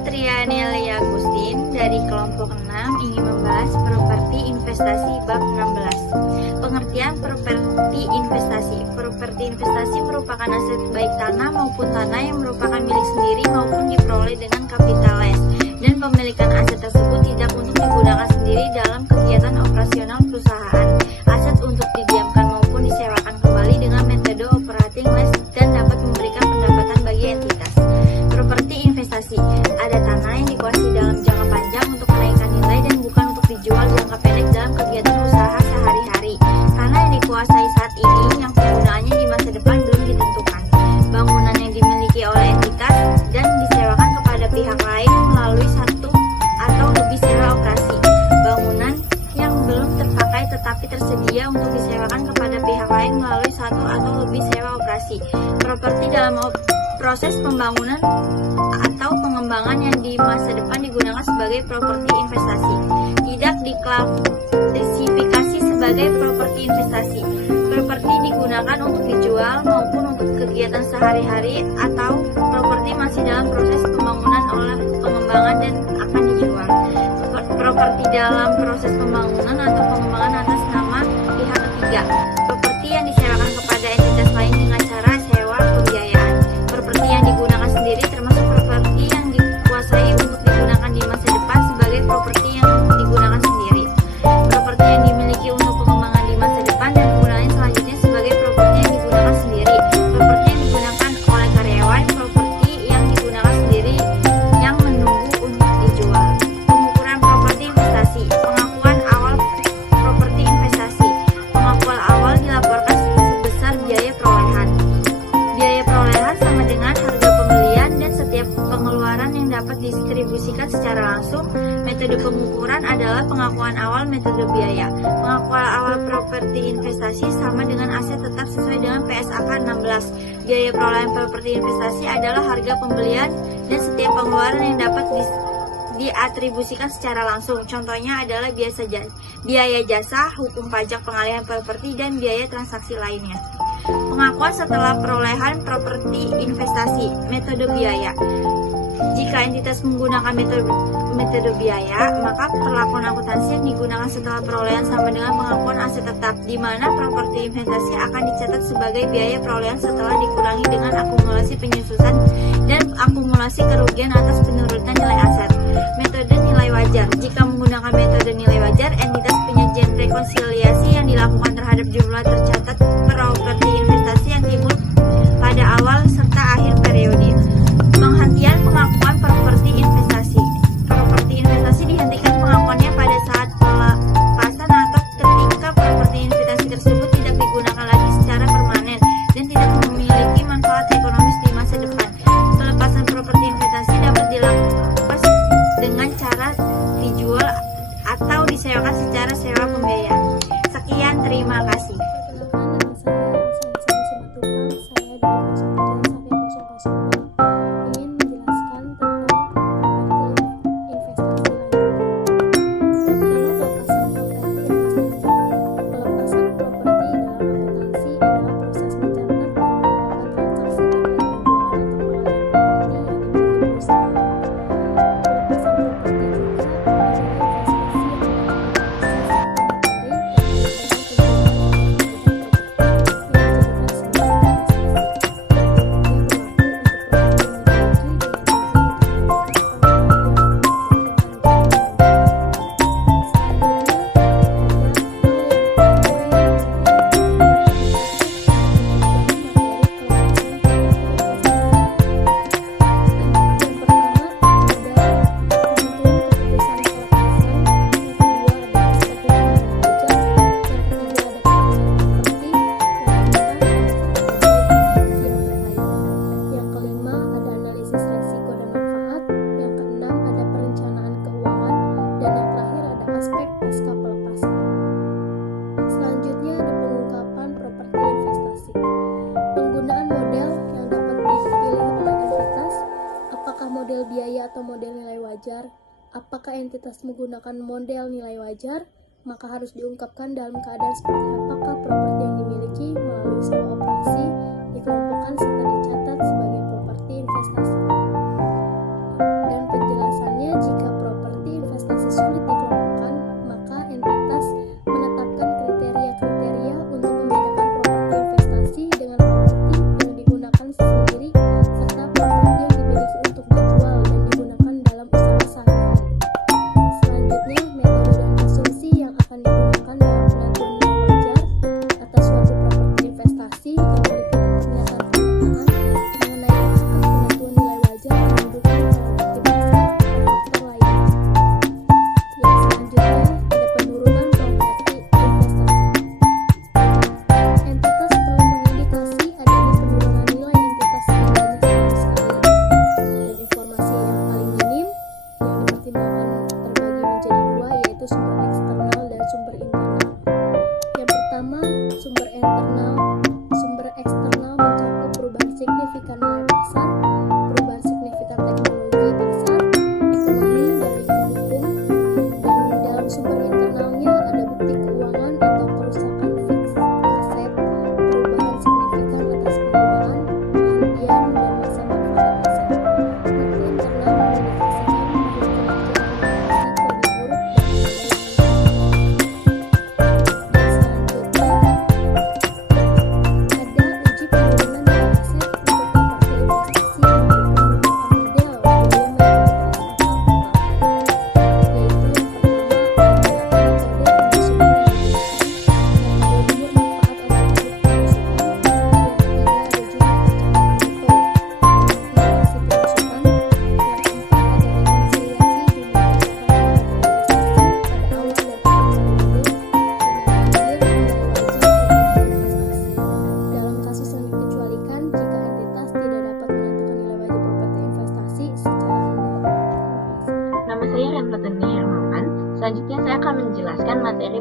Trianely Agustin dari kelompok 6 ingin membahas properti investasi bab 16. Pengertian properti investasi. Properti investasi merupakan aset baik tanah maupun tanah yang merupakan milik sendiri maupun diperoleh dengan kapital les, dan pemilikan aset tersebut tidak untuk digunakan sendiri dalam kegiatan operasional perusahaan. Aset untuk didiamkan maupun disewakan kembali dengan metode operating lease dan dapat memberikan pendapatan bagi entitas. Properti investasi, ada tanah yang dikuasai dalam jangka panjang untuk menaikkan nilai dan bukan untuk dijual jangka pendek dalam kegiatan usaha sehari-hari. Tanah yang dikuasai saat ini yang penggunaannya di masa depan belum ditentukan. Bangunan yang dimiliki oleh entitas dan disewakan kepada pihak lain melalui satu atau lebih sewa operasi. Bangunan yang belum terpakai tetapi tersedia untuk disewakan kepada pihak lain melalui satu atau lebih sewa operasi. Properti dalam proses pembangunan atau pengembangan yang di masa depan digunakan sebagai properti investasi. Tidak diklasifikasi sebagai properti investasi. Properti digunakan untuk dijual maupun untuk kegiatan sehari-hari, atau properti masih dalam proses pembangunan oleh pengembangan dan akan dijual. Properti dalam proses pembangunan atau pengembangan atas nama pihak ketiga. Properti yang disewakan kepada entitas lain dengan cara sewa pembiayaan. Properti yang digunakan sendiri termasuk properti yang dikuasai untuk digunakan di masa depan sebagai properti yang digunakan sendiri. Properti yang dimiliki untuk pengembangan di masa depan dan penggunaannya selanjutnya sebagai properti yang digunakan sendiri. Properti yang digunakan oleh karyawan, properti yang digunakan sendiri yang menunggu untuk dijual. Pengukuran properti investasi. Pengakuan awal properti investasi. Pengakuan awal dilaporkan sebesar biaya perolehan. Biaya perolehan sama dengan harga pembelian dan setiap pengeluaran yang dapat didistribusikan secara langsung. Metode pengukuran adalah pengakuan awal metode biaya. Pengakuan awal properti investasi sama dengan aset tetap sesuai dengan PSAK 16. Biaya perolehan properti investasi adalah harga pembelian dan setiap pengeluaran yang dapat diatribusikan secara langsung. Contohnya adalah biaya jasa, hukum pajak pengalihan properti, dan biaya transaksi lainnya. Pengakuan setelah perolehan properti investasi. Metode biaya. Jika entitas menggunakan metode biaya, maka perlakuan akuntansi yang digunakan setelah perolehan sama dengan pengakuan aset tetap, di mana properti investasi akan dicatat sebagai biaya perolehan setelah dikurangi dengan akumulasi penyusutan dan akumulasi kerugian atas penurunan nilai aset. Metode nilai wajar. Jika menggunakan metode nilai wajar, entitas penyajian rekonsiliasi yang dilakukan terhadap jumlah tercatat properti investasi yang timbul pada awal serta akhir periode. Penghentian pengakuan properti investasi. Properti investasi dihentikan pengakuannya pada saat pelepasan atau ketika properti investasi tersebut tidak digunakan lagi secara permanen dan tidak memiliki manfaat ekonomis di masa depan. Pelepasan properti investasi dapat dilakukan dengan cara dijual atau disewakan secara sewa pembiayaan. Sekian, terima kasih. Model biaya atau model nilai wajar. Apakah entitas menggunakan model nilai wajar? Maka harus diungkapkan dalam keadaan seperti apakah properti yang dimiliki melalui sewa operasi dikelompokkan serta dicatat sebagai properti investasi. Dan penjelasan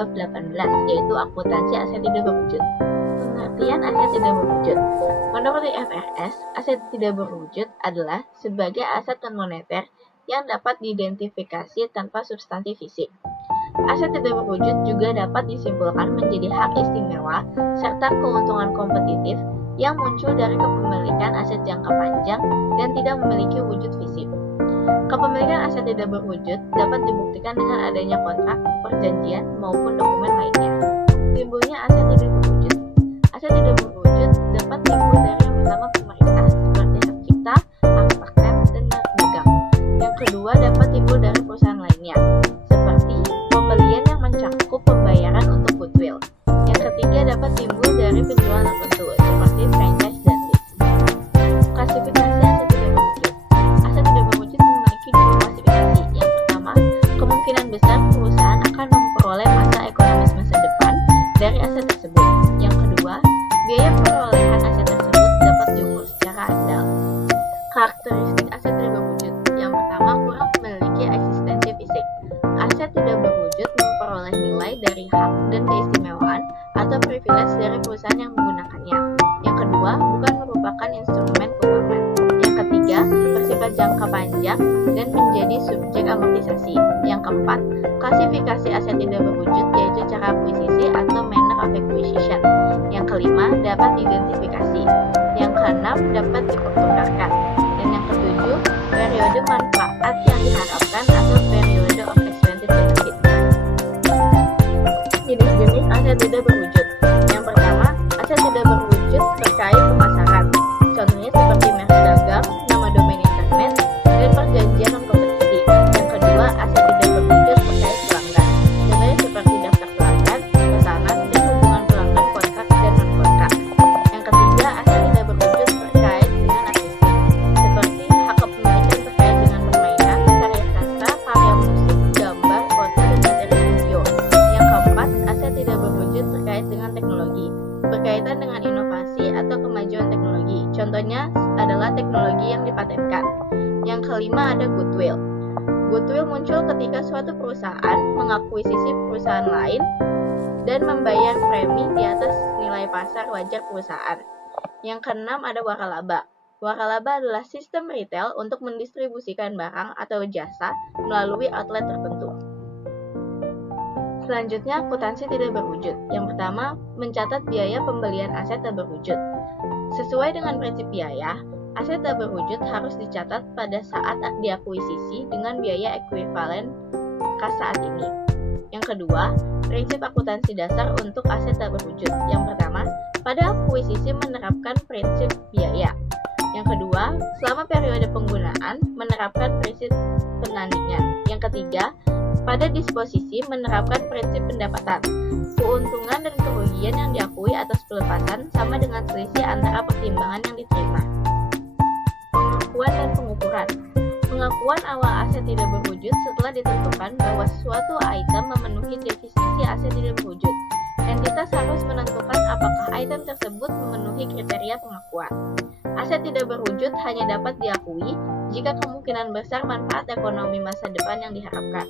bab 18, yaitu akuntansi aset tidak berwujud. Pengertian aset tidak berwujud. Menurut IFRS, aset tidak berwujud adalah sebagai aset non-moneter yang dapat diidentifikasi tanpa substansi fisik. Aset tidak berwujud juga dapat disimpulkan menjadi hak istimewa serta keuntungan kompetitif yang muncul dari kepemilikan aset jangka panjang dan tidak memiliki wujud fisik. Kepemilikan aset tidak berwujud dapat dibuktikan dengan adanya kontrak, perjanjian, maupun dokumen lainnya. Timbulnya aset tidak berwujud. Aset tidak berwujud dapat timbul dari yang pertama pemerintah seperti hak cipta, hak paten, dan hak dagang. Yang kedua dapat timbul dari perusahaan lainnya seperti pembelian yang mencakup pembayaran untuk goodwill. Yang ketiga dapat timbul dari penjualan tertentu seperti franchise dan lease. Klasifikasi aset tidak berwujud. Aset tidak berwujud memiliki dua klasifikasi. Yang pertama, kemungkinan besar perusahaan akan memperoleh masa ekonomis masa depan dari aset tersebut. Yang kedua, biaya perolehan aset tersebut dapat diukur secara andal. Karakteristik aset tidak berwujud. Yang pertama, kurang memiliki eksistensi fisik. Aset tidak berwujud memperoleh nilai dari hak dan keistimewaan atau privilege dari perusahaan yang menggunakannya. Yang kedua, bukan merupakan instrumen keuangan. Yang ketiga, bersifat jangka panjang dan menjadi subjek amortisasi. Yang keempat, klasifikasi aset tidak berwujud yaitu cara akuisisi atau manner of acquisition. Yang kelima, dapat diidentifikasi. Yang keenam, dapat dipertukarkan. Dan yang ketujuh, periode manfaat yang diharapkan atau periode of expected benefit. Jenis-jenis aset tidak berwujud. Yang pertama, aset tidak berwujud terkait pemasaran. Contohnya seperti merek dagang, nama domain internet, dan perjanjian non-kompetisi. Yang kedua, aset tidak berwujud terkait pelanggan. Contohnya seperti daftar pelanggan, pesanan, dan hubungan pelanggan kontrak dan non-kontrak. Yang ketiga, aset tidak berwujud terkait dengan artistik, seperti hak kepemilikan terkait dengan permainan, karya sastra, karya musik, gambar, foto, dan materi video. Yang keempat, aset tidak berwujud terkait dengan teknologi, berkaitan dengan inovasi atau kemajuan teknologi. Contohnya adalah teknologi yang dipatenkan. Yang kelima ada goodwill. Goodwill muncul ketika suatu perusahaan mengakuisisi perusahaan lain dan membayar premi di atas nilai pasar wajar perusahaan. Yang keenam ada waralaba. Waralaba adalah sistem retail untuk mendistribusikan barang atau jasa melalui outlet tertentu. Selanjutnya, akuntansi tidak berwujud. Yang pertama, mencatat biaya pembelian aset tak berwujud. Sesuai dengan prinsip biaya, aset tak berwujud harus dicatat pada saat diakuisisi dengan biaya ekuivalen kas saat ini. Yang kedua, prinsip akuntansi dasar untuk aset tak berwujud. Yang pertama, pada akuisisi menerapkan prinsip biaya. Yang kedua, selama periode penggunaan menerapkan prinsip penandingan. Yang ketiga, pada disposisi menerapkan prinsip pendapatan. Keuntungan dan kerugian yang diakui atas pelepasan sama dengan selisih antara pertimbangan yang diterima. Pengakuan dan pengukuran. Pengakuan awal aset tidak berwujud setelah ditentukan bahwa suatu item memenuhi definisi aset tidak berwujud. Entitas harus menentukan apakah item tersebut memenuhi kriteria pengakuan. Aset tidak berwujud hanya dapat diakui jika kemungkinan besar manfaat ekonomi masa depan yang diharapkan.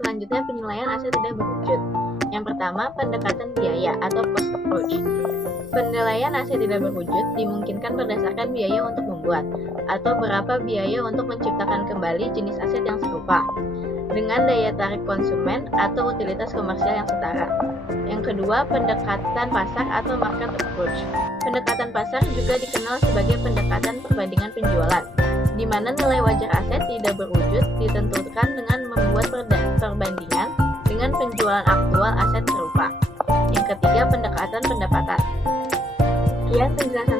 Selanjutnya, penilaian aset tidak berwujud. Yang pertama, pendekatan biaya atau cost approach. Penilaian aset tidak berwujud dimungkinkan berdasarkan biaya untuk membuat atau berapa biaya untuk menciptakan kembali jenis aset yang serupa dengan daya tarik konsumen atau utilitas komersial yang setara. Yang kedua, pendekatan pasar atau market approach. Pendekatan pasar juga dikenal sebagai pendekatan perbandingan penjualan, di mana nilai wajar aset tidak berwujud ditentukan dengan membuat perbandingan dengan penjualan aktual aset serupa. Yang ketiga, pendekatan pendapatan. Sekian penjelasan